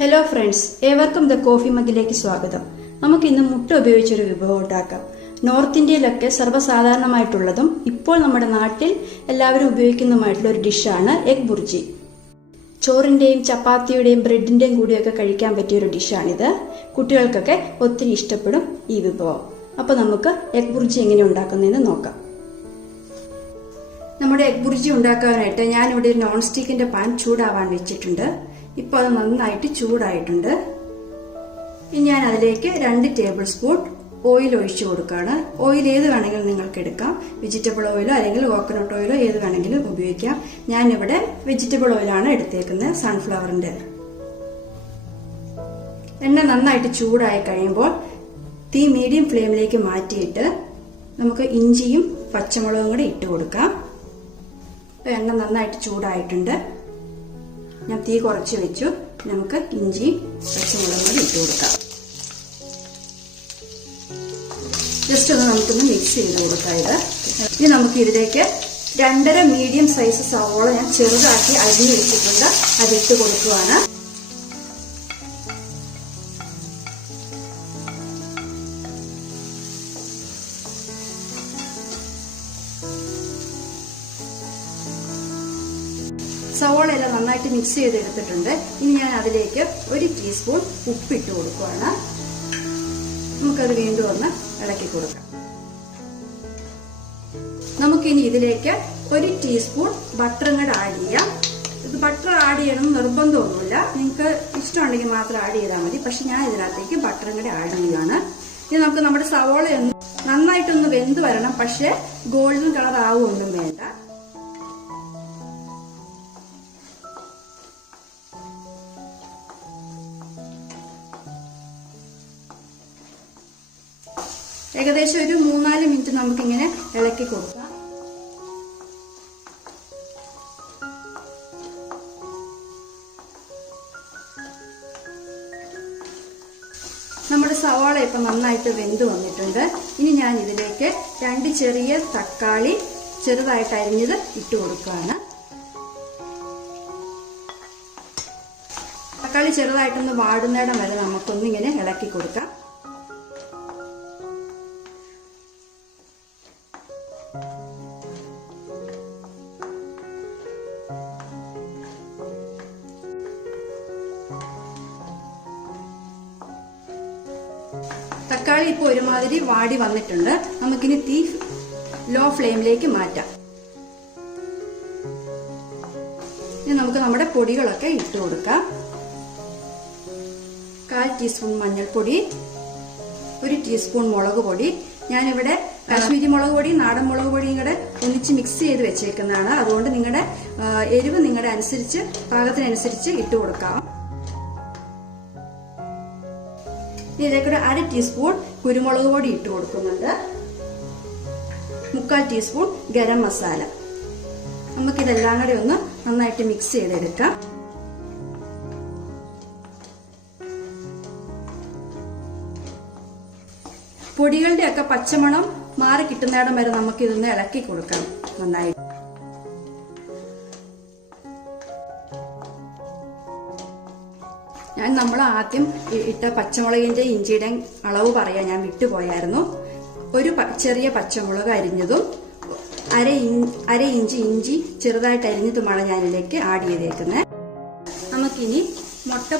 Hello friends, ഏവർക്കും the coffee മഗ്ഗിലേക്ക് സ്വാഗതം. നമുക്ക് ഇന്ന് മുട്ട ഉപയോഗിച്ചൊരു വിഭവം ഉണ്ടാക്കാം. നോർത്ത് ഇന്ത്യയിലൊക്കെ സർവ്വസാധാരണമായിട്ടുള്ളതും ഇപ്പോൾ നമ്മുടെ നാട്ടിൽ എല്ലാവരും ഉപയോഗിക്കുന്നതുമായിട്ടുള്ള ഒരു ഡിഷാണ് എഗ് ബുർജി. ചോറിന്റെയും ചപ്പാത്തിയുടെയും ബ്രെഡിന്റെയും കൂടിയൊക്കെ കഴിക്കാൻ പറ്റിയ ഒരു ഡിഷാണിത്. കുട്ടികൾക്കൊക്കെ ഒത്തിരി ഇഷ്ടപ്പെടും ഈ വിഭവം. അപ്പോൾ നമുക്ക് എഗ് ബുർജി എങ്ങനെ ഉണ്ടാക്കുന്നതെന്ന് നോക്കാം. നമ്മുടെ എഗ് ബുർജി ഉണ്ടാക്കാനായിട്ട് ഞാനിവിടെ ഒരു നോൺ സ്റ്റിക്കിന്റെ പാൻ ചൂടാവാൻ വെച്ചിട്ടുണ്ട്. ഇപ്പോൾ അത് നന്നായിട്ട് ചൂടായിട്ടുണ്ട്. ഇനി ഞാൻ അതിലേക്ക് 2 ടേബിൾ സ്പൂൺ ഓയിൽ ഒഴിച്ചു കൊടുക്കുകയാണ്. ഓയിൽ ഏത് വേണമെങ്കിലും നിങ്ങൾക്ക് എടുക്കാം. വെജിറ്റബിൾ ഓയിലോ അല്ലെങ്കിൽ കോക്കനട്ട് ഓയിലോ ഏത് വേണമെങ്കിലും ഉപയോഗിക്കാം. ഞാനിവിടെ വെജിറ്റബിൾ ഓയിലാണ് എടുത്തേക്കുന്നത്, സൺഫ്ലവറിന്റെ. എണ്ണ നന്നായിട്ട് ചൂടായി കഴിയുമ്പോൾ തീ മീഡിയം ഫ്ലെയിമിലേക്ക് മാറ്റിയിട്ട് നമുക്ക് ഇഞ്ചിയും പച്ചമുളകും കൂടി ഇട്ട് കൊടുക്കാം. എണ്ണ നന്നായിട്ട് ചൂടായിട്ടുണ്ട്. ഞാൻ തീ കുറച്ച് വെച്ചു. നമുക്ക് ഇഞ്ചിയും പച്ചമുളകും കൂടി ഇട്ട് കൊടുക്കാം. ജസ്റ്റ് ഒന്ന് നമുക്കൊന്ന് മിക്സ് ചെയ്ത് കൊടുക്കാം. ഇനി നമുക്ക് ഇതിലേക്ക് 2.5 മീഡിയം സൈസ് സവോള ഞാൻ ചെറുതാക്കി അരിഞ്ഞു വെച്ചിട്ടുണ്ട്, അതിട്ട് കൊടുക്കുവാണ്. സവോള എല്ലാം നന്നായിട്ട് മിക്സ് ചെയ്തെടുത്തിട്ടുണ്ട്. ഇനി ഞാൻ അതിലേക്ക് 1 ടീസ്പൂൺ ഉപ്പിട്ട് കൊടുക്കുകയാണ്. നമുക്കത് വീണ്ടും ഒന്ന് ഇളക്കി കൊടുക്കാം. നമുക്കിനി ഇതിലേക്ക് 1 ടീസ്പൂൺ ബട്ടറും കൂടെ ആഡ് ചെയ്യാം. ഇത് ബട്ടർ ആഡ് ചെയ്യണം നിർബന്ധമൊന്നുമില്ല, നിങ്ങൾക്ക് ഇഷ്ടമുണ്ടെങ്കിൽ മാത്രം ആഡ് ചെയ്താൽ മതി. പക്ഷെ ഞാൻ ഇതിനകത്തേക്ക് ബട്ടറും കൂടെ ആഡ് ചെയ്യുകയാണ്. ഇനി നമുക്ക് നമ്മുടെ സവോള നന്നായിട്ടൊന്ന് വെന്ത് വരണം. പക്ഷെ ഗോൾഡൻ കളർ ആവുമൊന്നും വേണ്ട. ഏകദേശം ഒരു 3-4 മിനിറ്റ് നമുക്കിങ്ങനെ ഇളക്കി കൊടുക്കാം. നമ്മുടെ സവാള ഇപ്പം നന്നായിട്ട് വെന്ത് വന്നിട്ടുണ്ട്. ഇനി ഞാൻ ഇതിലേക്ക് 2 ചെറിയ തക്കാളി ചെറുതായിട്ട് അരിഞ്ഞത് ഇട്ട് കൊടുക്കുകയാണ്. തക്കാളി ചെറുതായിട്ടൊന്ന് വാടുന്നിടം വരെ നമുക്കൊന്നിങ്ങനെ ഇളക്കി കൊടുക്കാം. തക്കാളി ഇപ്പോൾ ഒരുമാതിരി വാടി വന്നിട്ടുണ്ട്. നമുക്കിനി തീ ലോ ഫ്ലെയിമിലേക്ക് മാറ്റാം. ഇനി നമുക്ക് നമ്മുടെ പൊടികളൊക്കെ ഇട്ട് കൊടുക്കാം. 1/4 ടീസ്പൂൺ മഞ്ഞൾപ്പൊടി, 1 ടീസ്പൂൺ മുളക് പൊടി. ഞാനിവിടെ കാശ്മീരി മുളക് പൊടി നാടൻ മുളക് പൊടിയും കൂടെ ഒന്നിച്ച് മിക്സ് ചെയ്ത് വെച്ചേക്കുന്നതാണ്. അതുകൊണ്ട് നിങ്ങളുടെ എരിവ് നിങ്ങളുടെ അനുസരിച്ച് പാകത്തിനനുസരിച്ച് ഇട്ട് കൊടുക്കാം. ഇതിലേക്കൂടെ 1/2 ടീസ്പൂൺ കുരുമുളക് പൊടി ഇട്ട് കൊടുക്കുന്നുണ്ട്. 3/4 ടീസ്പൂൺ ഗരം മസാല. നമുക്കിതെല്ലാം കൂടെ ഒന്ന് നന്നായിട്ട് മിക്സ് ചെയ്തെടുക്കാം. പൊടികളുടെ ഒക്കെ പച്ചമണം മാറി കിട്ടുന്നിടം വരെ നമുക്കിതൊന്ന് ഇളക്കി കൊടുക്കാം നന്നായിട്ട്. നമ്മൾ ആദ്യം ഇട്ട പച്ചമുളകിന്റെ ഇഞ്ചിയുടെ അളവ് പറയാൻ ഞാൻ വിട്ടുപോയായിരുന്നു. ഒരു ചെറിയ പച്ചമുളക് അരിഞ്ഞതും 1/2 ഇഞ്ച് ഇഞ്ചി ചെറുതായിട്ട് അരിഞ്ഞതുമാണ് ഞാനിതിലേക്ക് ആഡ് ചെയ്തേക്കുന്നത്. നമുക്കിനി മുട്ട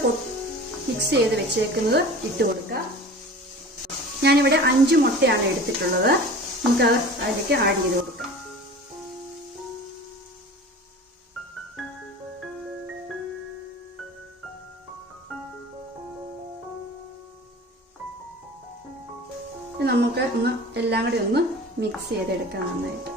മിക്സ് ചെയ്ത് വെച്ചേക്കുന്നത് ഇട്ട് കൊടുക്കാം. ഞാനിവിടെ 5 മുട്ടയാണ് എടുത്തിട്ടുള്ളത്. നമുക്ക് അതിലേക്ക് ആഡ് ചെയ്ത് കൊടുക്കാം. നമുക്ക് ഒന്ന് എല്ലാം കൂടി ഒന്ന് മിക്സ് ചെയ്തെടുക്കാം നന്നായിട്ട്.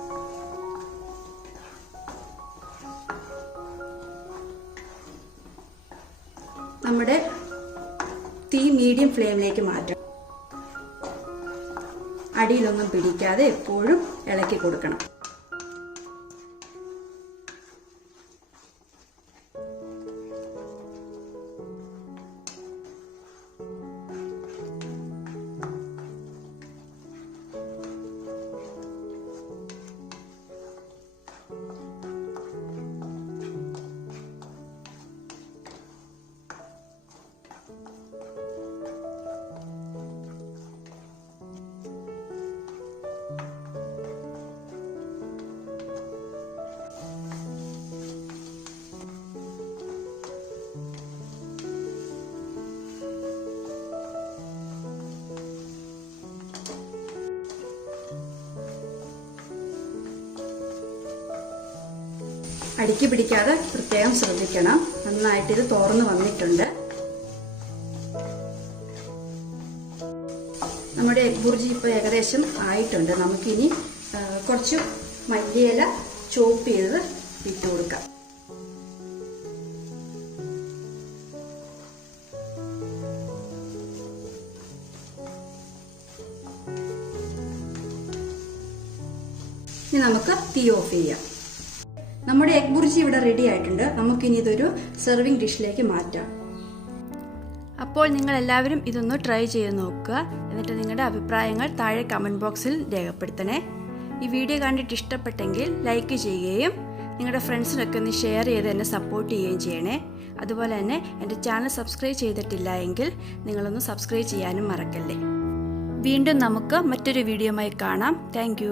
നമ്മുടെ തീ മീഡിയം ഫ്ലെയിമിലേക്ക് മാറ്റാം. അടിയിലൊന്നും പിടിക്കാതെ എപ്പോഴും ഇളക്കി കൊടുക്കണം. അടുക്കി പിടിക്കാതെ പ്രത്യേകം ശ്രദ്ധിക്കണം. നന്നായിട്ട് ഇത് തോർന്ന് വന്നിട്ടുണ്ട്. നമ്മുടെ എഗ് ബുർജി ഇപ്പോൾ ഏകദേശം ആയിട്ടുണ്ട്. നമുക്കിനി കുറച്ച് മല്ലിയില ചോപ്പ് ചെയ്ത് ഇട്ട് കൊടുക്കാം. ഇനി നമുക്ക് തീ ഓഫ് ചെയ്യാം. നമ്മുടെ എഗ് ബുർജി ഇവിടെ റെഡി ആയിട്ടുണ്ട്. നമുക്കിനി ഇതൊരു സെർവിങ് ഡിഷിലേക്ക് മാറ്റാം. അപ്പോൾ നിങ്ങൾ എല്ലാവരും ഇതൊന്ന് ട്രൈ ചെയ്ത് നോക്കുക. എന്നിട്ട് നിങ്ങളുടെ അഭിപ്രായങ്ങൾ താഴെ കമൻറ്റ് ബോക്സിൽ രേഖപ്പെടുത്തണേ. ഈ വീഡിയോ കണ്ടിട്ട് ഇഷ്ടപ്പെട്ടെങ്കിൽ ലൈക്ക് ചെയ്യുകയും നിങ്ങളുടെ ഫ്രണ്ട്സിനൊക്കെ ഒന്ന് ഷെയർ ചെയ്ത് എന്നെ സപ്പോർട്ട് ചെയ്യുകയും ചെയ്യണേ. അതുപോലെ തന്നെ എൻ്റെ ചാനൽ സബ്സ്ക്രൈബ് ചെയ്തിട്ടില്ല എങ്കിൽ നിങ്ങളൊന്ന് സബ്സ്ക്രൈബ് ചെയ്യാനും മറക്കല്ലേ. വീണ്ടും നമുക്ക് മറ്റൊരു വീഡിയോയുമായി കാണാം. താങ്ക്